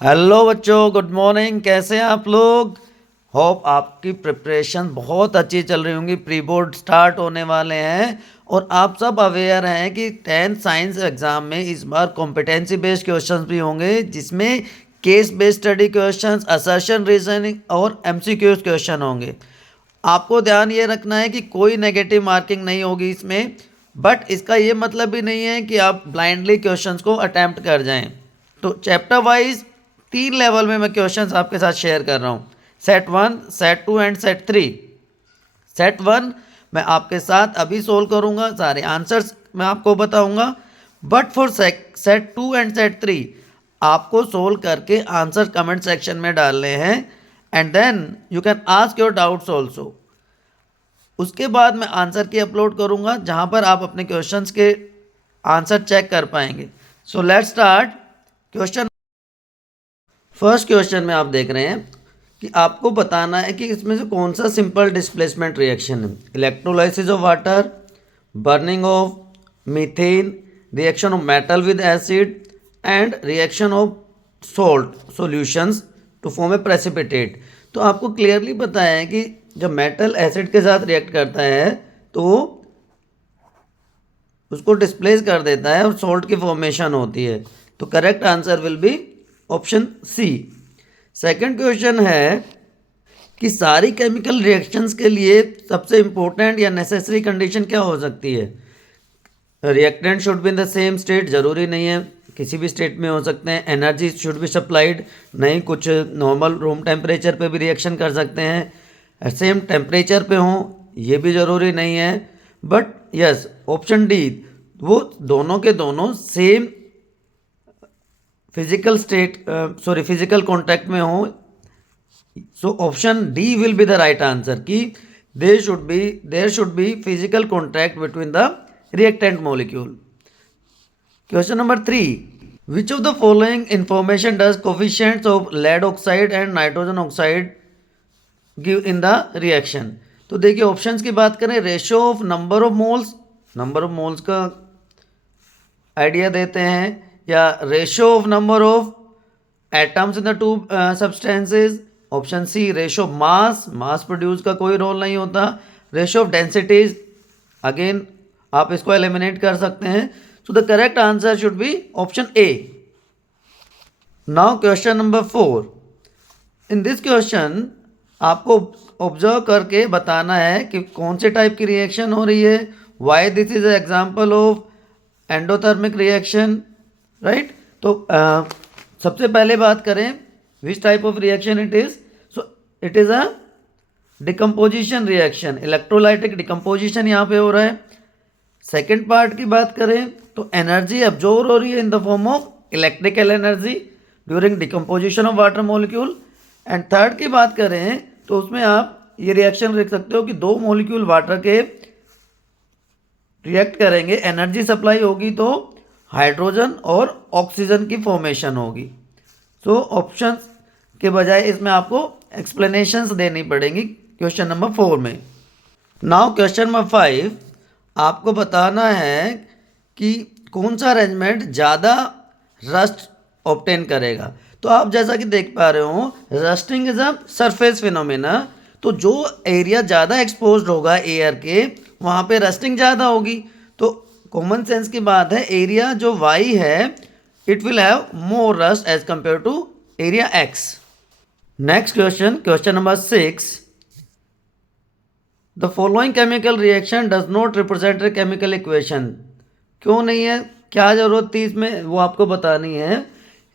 Hello बच्चों, good morning. कैसे हैं आप लोग? होप आपकी प्रिपरेशन बहुत अच्छी चल रही होंगी। प्री बोर्ड स्टार्ट होने वाले हैं और आप सब अवेयर हैं कि 10th साइंस एग्ज़ाम में इस बार कॉम्पिटेंसी बेस्ड क्वेश्चंस भी होंगे, जिसमें case based study questions, assertion reasoning और एमसीक्यूज क्वेश्चन होंगे। आपको ध्यान ये रखना है कि कोई नेगेटिव मार्किंग नहीं होगी इसमें, बट इसका ये मतलब भी नहीं है कि आप ब्लाइंडली क्वेश्चंस को अटैम्प्ट कर जाएं। तो चैप्टर वाइज 3 लेवल में मैं क्वेश्चंस आपके साथ शेयर कर रहा हूँ। Set 1, set 2 and set 3। Set 1 मैं आपके साथ अभी सोल्व करूँगा, सारे आंसर्स मैं आपको बताऊँगा। But for set 2 and set 3 आपको सोल्व करके आंसर कमेंट सेक्शन में डालने हैं, and then you can ask your doubts also. उसके बाद मैं आंसर की अपलोड करूँगा, जहाँ पर आप अपने क्वेश्चंस के आंसर चेक कर पाएंगे। So let's start. Question first question में आप देख रहे हैं कि आपको बताना है कि इसमें से कौन सा सिंपल डिस्प्लेसमेंट रिएक्शन है। Electrolysis of water, burning of methane, reaction of metal with acid and reaction of salt solutions to form a precipitate. तो आपको क्लियरली पता है कि जब मेटल एसिड के साथ रिएक्ट करता है तो उसको डिस्प्लेस कर देता है और सॉल्ट की फॉर्मेशन होती है। तो correct answer will be option C. Second question है कि सारी केमिकल रिएक्शंस के लिए सबसे इंपॉर्टेंट या नेसेसरी कंडीशन क्या हो सकती है। Reactant should be in the same state, जरूरी नहीं है, किसी भी स्टेट में हो सकते हैं। एनर्जी शुड बी सप्लाइड, नहीं, कुछ नॉर्मल रूम टेम्परेचर पे भी रिएक्शन कर सकते हैं। सेम टेम्परेचर पे हों, ये भी ज़रूरी नहीं है। बट यस, ऑप्शन डी, वो दोनों के दोनों same physical state physical contact में हो। So option D will be the right answer कि there should be physical contact between the reactant molecule. Question number 3, which of the following information does coefficients of lead oxide and nitrogen oxide give in the reaction. तो देखिए options की बात करें, ratio of number of moles का idea देते हैं, या ratio of number of atoms in the two substances. Option C, ratio of mass produce का कोई रोल नहीं होता। रेशियो ऑफ डेंसिटीज, अगेन आप इसको एलिमिनेट कर सकते हैं। So the correct answer should be option A. Now question number 4। In this question आपको ऑब्जर्व करके बताना है कि कौन से टाइप की रिएक्शन हो रही है। Why this is example of endothermic reaction, right. तो सबसे पहले बात करें which type of reaction it is. So it is a decomposition reaction, electrolytic decomposition यहाँ पे हो रहा है। सेकेंड पार्ट की बात करें तो एनर्जी अब्जॉर्ब हो रही है इन the form of electrical energy during decomposition of water molecule. And third की बात करें तो उसमें आप ये रिएक्शन देख सकते हो कि दो मॉलिक्यूल वाटर के रिएक्ट करेंगे, एनर्जी सप्लाई होगी तो हाइड्रोजन और ऑक्सीजन की फॉर्मेशन होगी। सो ऑप्शंस के बजाय इसमें आपको एक्सप्लेनेशंस देनी पड़ेंगी क्वेश्चन नंबर 4 में। नाउ क्वेश्चन नंबर 5, आपको बताना है कि कौन सा अरेंजमेंट ज़्यादा रस्ट ऑब्टेन करेगा। तो आप जैसा कि देख पा रहे हो, rusting is a surface phenomena. तो जो एरिया ज़्यादा एक्सपोज्ड होगा एयर के, वहाँ पे रस्टिंग ज़्यादा होगी। तो कॉमन सेंस की बात है, एरिया जो वाई है it will have more rust as compare to area X. Next question, question number 6। The following chemical reaction does not represent a chemical equation. क्यों नहीं है, क्या ज़रूरत थी इसमें, वो आपको बतानी है।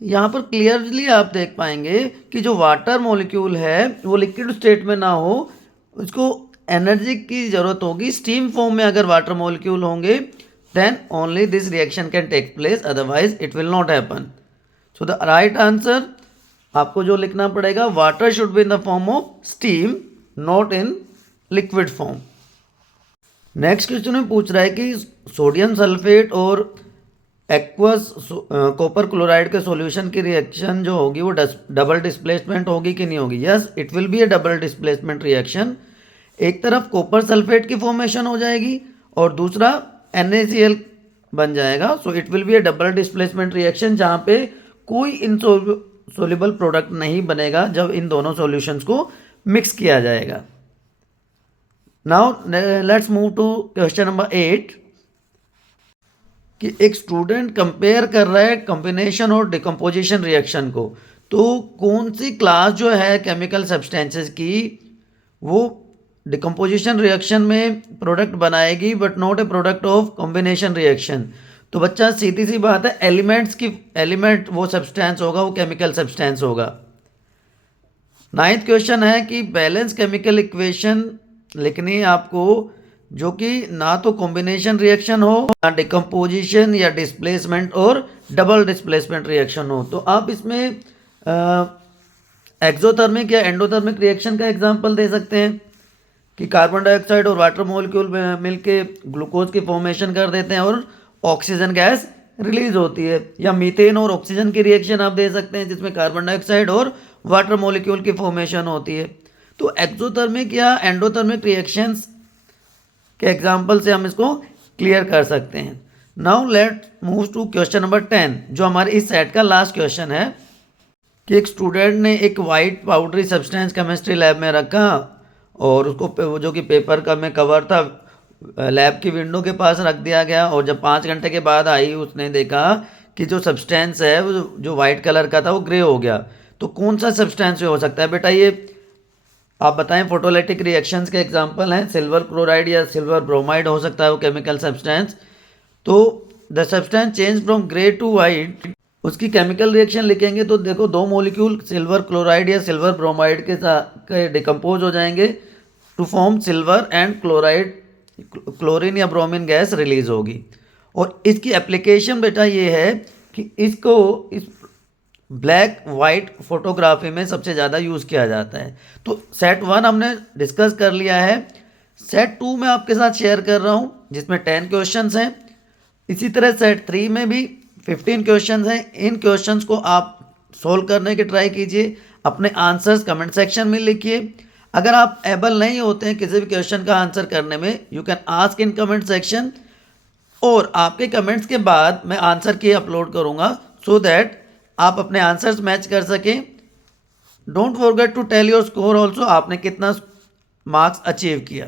यहाँ पर क्लियरली आप देख पाएंगे कि जो वाटर मॉलिक्यूल है वो लिक्विड स्टेट में ना हो, उसको एनर्जी की ज़रूरत होगी। स्टीम फॉर्म में अगर वाटर मॉलिक्यूल होंगे then only this reaction can take place, otherwise it will not happen. So the right answer आपको जो लिखना पड़ेगा, water should be in the form of steam, not in liquid form. Next question में पूछ रहा है कि सोडियम सल्फेट और एक्वस कॉपर क्लोराइड के सॉल्यूशन की रिएक्शन जो होगी वो डबल डिस्प्लेसमेंट होगी कि नहीं होगी। Yes, it will be A double displacement reaction. एक तरफ कॉपर सल्फेट की फॉर्मेशन हो जाएगी और दूसरा NaCl बन जाएगा। So it will be A double displacement reaction, जहाँ पे कोई इन सोल्यूबल प्रोडक्ट नहीं बनेगा जब इन दोनों सॉल्यूशंस को मिक्स किया जाएगा। Now let's move to question number 8 कि एक स्टूडेंट कंपेयर कर रहा है कॉम्बिनेशन और डिकम्पोजिशन रिएक्शन को, तो कौन सी क्लास जो है केमिकल सब्सटेंसेस की वो डिकम्पोजिशन रिएक्शन में प्रोडक्ट बनाएगी but not a product of combination reaction. तो बच्चा सीधी सी बात है, एलिमेंट वो सब्सटेंस होगा, वो केमिकल सब्सटेंस होगा। 9th क्वेश्चन है कि बैलेंस केमिकल इक्वेशन लिखनी है आपको जो कि ना तो कॉम्बिनेशन रिएक्शन हो, ना डिकम्पोजिशन या डिस्प्लेसमेंट और डबल डिस्प्लेसमेंट रिएक्शन हो। तो आप इसमें एक्सोथर्मिक या एंडोथर्मिक रिएक्शन का एग्जांपल दे सकते हैं कि कार्बन डाइऑक्साइड और वाटर मॉलिक्यूल मिलके ग्लूकोज की फॉर्मेशन कर देते हैं और ऑक्सीजन गैस रिलीज होती है, या मीथेन और ऑक्सीजन की रिएक्शन आप दे सकते हैं जिसमें कार्बन डाइऑक्साइड और वाटर मॉलिक्यूल की फॉर्मेशन होती है। तो एक्सोथर्मिक या एंडोथर्मिक रिएक्शंस के एग्जाम्पल से हम इसको क्लियर कर सकते हैं। Now let move to question number 10 जो हमारे इस सेट का लास्ट क्वेश्चन है कि एक स्टूडेंट ने एक white powdery substance chemistry lab में रखा और उसको जो कि पेपर का में कवर था लैब की विंडो के पास रख दिया गया, और जब 5 घंटे के बाद आई उसने देखा कि जो सब्सटेंस है वो जो वाइट कलर का था वो ग्रे हो गया। तो कौन सा सब्सटेंस हो सकता है बेटा, ये आप बताएं। फोटोलिटिक रिएक्शंस के एग्जांपल हैं, सिल्वर क्लोराइड या सिल्वर ब्रोमाइड हो सकता है वो केमिकल सब्सटेंस। तो the substance change from grey to white, उसकी केमिकल रिएक्शन लिखेंगे तो देखो दो मॉलिक्यूल सिल्वर क्लोराइड या सिल्वर ब्रोमाइड के साथ डिकम्पोज हो जाएंगे to form silver and chloride, chlorine या ब्रोमीन गैस रिलीज होगी। और इसकी एप्लीकेशन बेटा ये है कि इसको इस ब्लैक वाइट फोटोग्राफी में सबसे ज़्यादा यूज़ किया जाता है। तो सेट 1 हमने डिस्कस कर लिया है। सेट 2 में आपके साथ शेयर कर रहा हूँ जिसमें 10 क्वेश्चंस हैं। इसी तरह सेट 3 में भी 15 क्वेश्चंस हैं। इन क्वेश्चंस को आप सोल्व करने की ट्राई कीजिए, अपने आंसर्स कमेंट सेक्शन में लिखिए। अगर आप एबल नहीं होते हैं किसी भी क्वेश्चन का आंसर करने में, you can ask in comment section, और आपके कमेंट्स के बाद मैं आंसर की अपलोड करूँगा सो दैट आप अपने आंसर्स मैच कर सकें। Don't forget to tell your score also, आपने कितना मार्क्स अचीव किया।